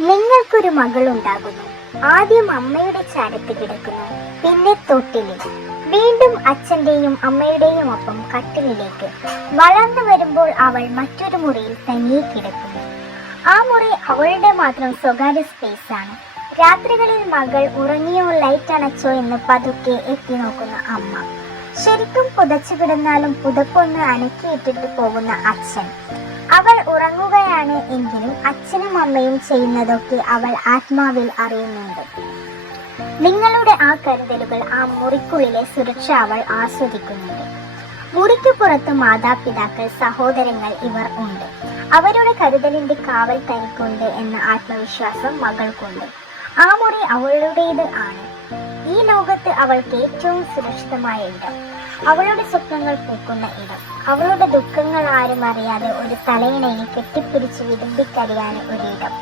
നിങ്ങൾക്കൊരു മകളുണ്ടാകുന്നു. ആദ്യം അമ്മയുടെ ചാരത്ത് കിടക്കുന്നു. പിന്നെ തൊട്ടിലിൽ. വീണ്ടും അച്ഛന്റെയും അമ്മയുടെയും ഒപ്പം കട്ടിലിലേക്ക്. വളർന്നു വരുമ്പോൾ അവൾ മറ്റൊരു മുറിയിൽ തനിയെ കിടക്കുന്നു. ആ മുറി അവളുടെ മാത്രം സ്വകാര്യ സ്പേസ് ആണ്. രാത്രികളിൽ മകൾ ഉറങ്ങിയോ ലൈറ്റ് അണച്ചോ എന്ന് പതുക്കെ എത്തി നോക്കുന്ന അമ്മ. ശരിക്കും പുതച്ചു കിടന്നാലും പുതപ്പൊന്ന് അനക്കിയിട്ടിട്ട് പോകുന്ന അച്ഛൻ. അവൾ ഉറങ്ങുകയാണ് എങ്കിലും അച്ഛനും അമ്മയും ചെയ്യുന്നതൊക്കെ അവൾ ആത്മാവിൽ അറിയുന്നുണ്ട്. നിങ്ങളുടെ ആ കരുതലുകൾ ആ മുറിക്കുള്ളിലെ സുരക്ഷ അവൾ ആസ്വദിക്കുന്നുണ്ട്. മുറിക്ക് പുറത്ത് മാതാപിതാക്കൾ സഹോദരങ്ങൾ ഇവർ ഉണ്ട്. അവരുടെ കരുതലിന്റെ കാവൽ തനിക്കുണ്ട് എന്ന ആത്മവിശ്വാസം മകൾക്കുണ്ട്. ആ മുറി അവളുടേത് ആണ്. ഈ ലോകത്ത് അവൾക്ക് ഏറ്റവും സുരക്ഷിതമായ ഇടം. അവളുടെ സ്വപ്നങ്ങൾ പൂക്കുന്ന ഇടം. അവളുടെ ദുഃഖങ്ങൾ ആരും അറിയാതെ ഒരു തലയിണയിൽ കെട്ടിപ്പിടിച്ച് വിടുമ്പിക്കരിയാൻ ഒരിടം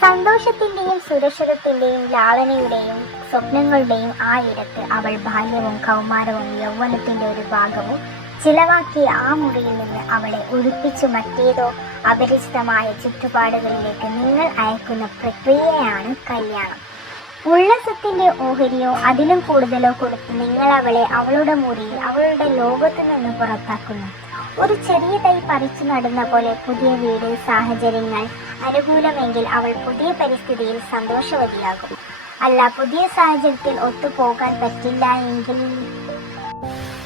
സന്തോഷത്തിന്റെയും സുരക്ഷിതത്തിന്റെയും ലാളനയുടെയും സ്വപ്നങ്ങളുടെയും ആ ഇടത്ത് അവൾ ബാല്യവും കൗമാരവും യൗവനത്തിന്റെ ഒരു ഭാഗവും ചിലവാക്കിയ ആ മുറിയിൽ നിന്ന് അവളെ ഒഴിപ്പിച്ചു മറ്റേതോ അപരിചിതമായ ചുറ്റുപാടുകളിലേക്ക് നിങ്ങൾ അയക്കുന്ന പ്രക്രിയയാണ് കല്യാണം. ഉള്ളസത്തിന്റെ ഓഹരിയോ അതിലും കൂടുതലോ കൊടുത്ത് നിങ്ങൾ അവളെ അവളുടെ മുറിയിൽ അവളുടെ ലോകത്തു നിന്ന് പുറത്താക്കുന്നു. ഒരു ചെറിയ തൈ പറിച്ചു നടുന്ന പോലെ പുതിയ വീട് സാഹചര്യങ്ങൾ അനുകൂലമെങ്കിൽ അവൾ പുതിയ പരിസ്ഥിതിയിൽ സന്തോഷവതിയാകും. അല്ല പുതിയ സാഹചര്യത്തിൽ ഒത്തുപോകാൻ പറ്റില്ല എങ്കിൽ?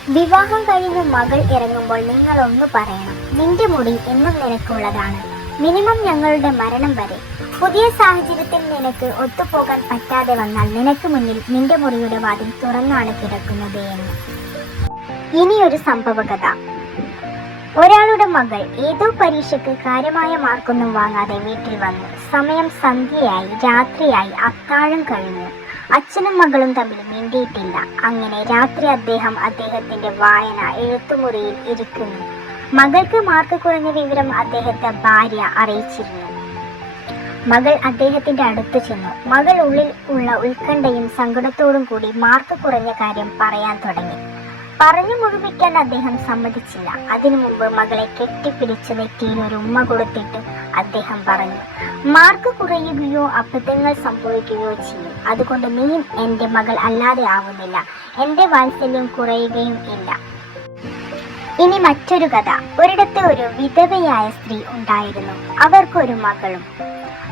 വിവാഹം കഴിഞ്ഞ് മകൾ ഇറങ്ങുമ്പോൾ നിങ്ങൾ ഒന്ന് പറയണം. നിന്റെ മുടി എന്നും നിനക്കുള്ളതാണ്. മിനിമം ഞങ്ങളുടെ മരണം വരെ. പുതിയ സാഹചര്യത്തിൽ നിനക്ക് ഒത്തുപോകാൻ പറ്റാതെ വന്നാൽ നിനക്ക് മുന്നിൽ നിന്റെ മുറിയുടെ വാതിൽ തുറന്നാണ് കിടക്കുന്നത് എന്ന്. ഇനിയൊരു സംഭവകഥ. ഒരാളുടെ മകൾ ഏതോ പരീക്ഷയ്ക്ക് കാര്യമായ മാർക്കൊന്നും വാങ്ങാതെ വീട്ടിൽ വന്നു. സമയം സന്ധ്യയായി രാത്രിയായി അത്താഴം കഴിഞ്ഞു. അച്ഛനും മകളും തമ്മിൽ മിണ്ടിയിട്ടില്ല. അങ്ങനെ രാത്രി അദ്ദേഹം അദ്ദേഹത്തിന്റെ വായന എഴുത്തുമുറിയിൽ ഇരിക്കുന്നു. മകൾക്ക് മാർക്ക് കുറഞ്ഞ വിവരം അദ്ദേഹത്തെ ഭാര്യ അറിയിച്ചിരുന്നു. മകൾ അദ്ദേഹത്തിന്റെ അടുത്ത് ചെന്നു. മകൾ ഉള്ളിൽ ഉള്ള ഉത്കണ്ഠയും സങ്കടത്തോടും കൂടി മാർക്ക് കുറഞ്ഞ കാര്യം പറയാൻ തുടങ്ങി. പറഞ്ഞു മുഴുമിക്കാൻ അദ്ദേഹം സമ്മതിച്ചില്ല. അതിനു മുമ്പ് മകളെ കെട്ടിപ്പിടിച്ച് നെറ്റിയിൽ ഒരു ഉമ്മ കൊടുത്തിട്ട് അദ്ദേഹം പറഞ്ഞു മാർക്ക് കുറയുകയോ അബദ്ധങ്ങൾ സംഭവിക്കുകയോ ചെയ്യും. അതുകൊണ്ട് നീ എന്റെ മകൾ അല്ലാതെ ആവുന്നില്ല. എന്റെ വാത്സല്യം കുറയുകയും ഇല്ല. ഇനി മറ്റൊരു കഥ. ഒരിടത്ത് ഒരു വിധവയായ സ്ത്രീ ഉണ്ടായിരുന്നു. അവർക്കൊരു മകളും.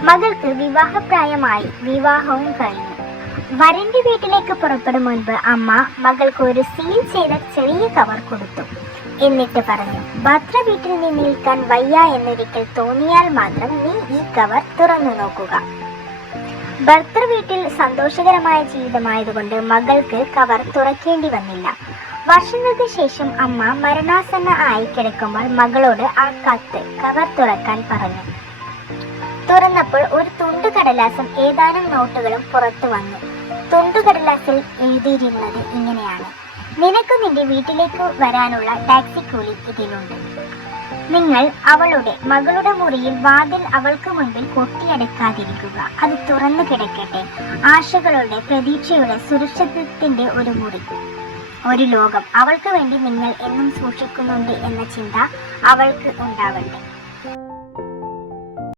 മകൾക്ക് വിവാഹപ്രായമായി വിവാഹവും കഴിഞ്ഞു. വരന്റെ വീട്ടിലേക്ക് പുറപ്പെടും മുൻപ് അമ്മ മകൾക്ക് ഒരു സീൽ ചെയ്ത ചെറിയ കവർ കൊടുത്തു. എന്നിട്ട് പറഞ്ഞു ഭദ്ര വീട്ടിൽ നിന്ന് നിൽക്കാൻ വയ്യ എന്നൊരിക്കൽ തോന്നിയാൽ മാത്രം നീ ഈ കവർ തുറന്നു നോക്കുക. ഭർത്തൃ വീട്ടിൽ സന്തോഷകരമായ ജീവിതമായതുകൊണ്ട് മകൾക്ക് കവർ തുറക്കേണ്ടി വന്നില്ല. വർഷങ്ങൾക്ക് ശേഷം അമ്മ മരണാസന്ന ആയി കിടക്കുമ്പോൾ മകളോട് ആ കത്ത് കവർ തുറക്കാൻ പറഞ്ഞു. തുറന്നപ്പോൾ ഒരു തുണ്ടു കടലാസും ഏതാനും നോട്ടുകളും പുറത്തു വന്നു. തുണ്ടു കടലാസിൽ എഴുതിയിരുന്നത് ഇങ്ങനെയാണ്. നിനക്ക് നിന്റെ വീട്ടിലേക്ക് വരാനുള്ള ടാക്സി കൂലി ഇതിലുണ്ട്. നിങ്ങൾ അവളുടെ മകളുടെ മുറിയിൽ വാതിൽ അവൾക്ക് മുൻപിൽ കൊട്ടിയടക്കാതിരിക്കുക. അത് തുറന്നു കിടക്കട്ടെ. ആശകളുടെ പ്രതീക്ഷയുടെ സുരക്ഷിതത്തിന്റെ ഒരു മുറി. ഒരു ലോകം. അവൾക്ക് വേണ്ടി നിങ്ങൾ എന്നും സൂക്ഷിക്കുന്നുണ്ട് എന്ന ചിന്ത അവൾക്ക് ഉണ്ടാവട്ടെ.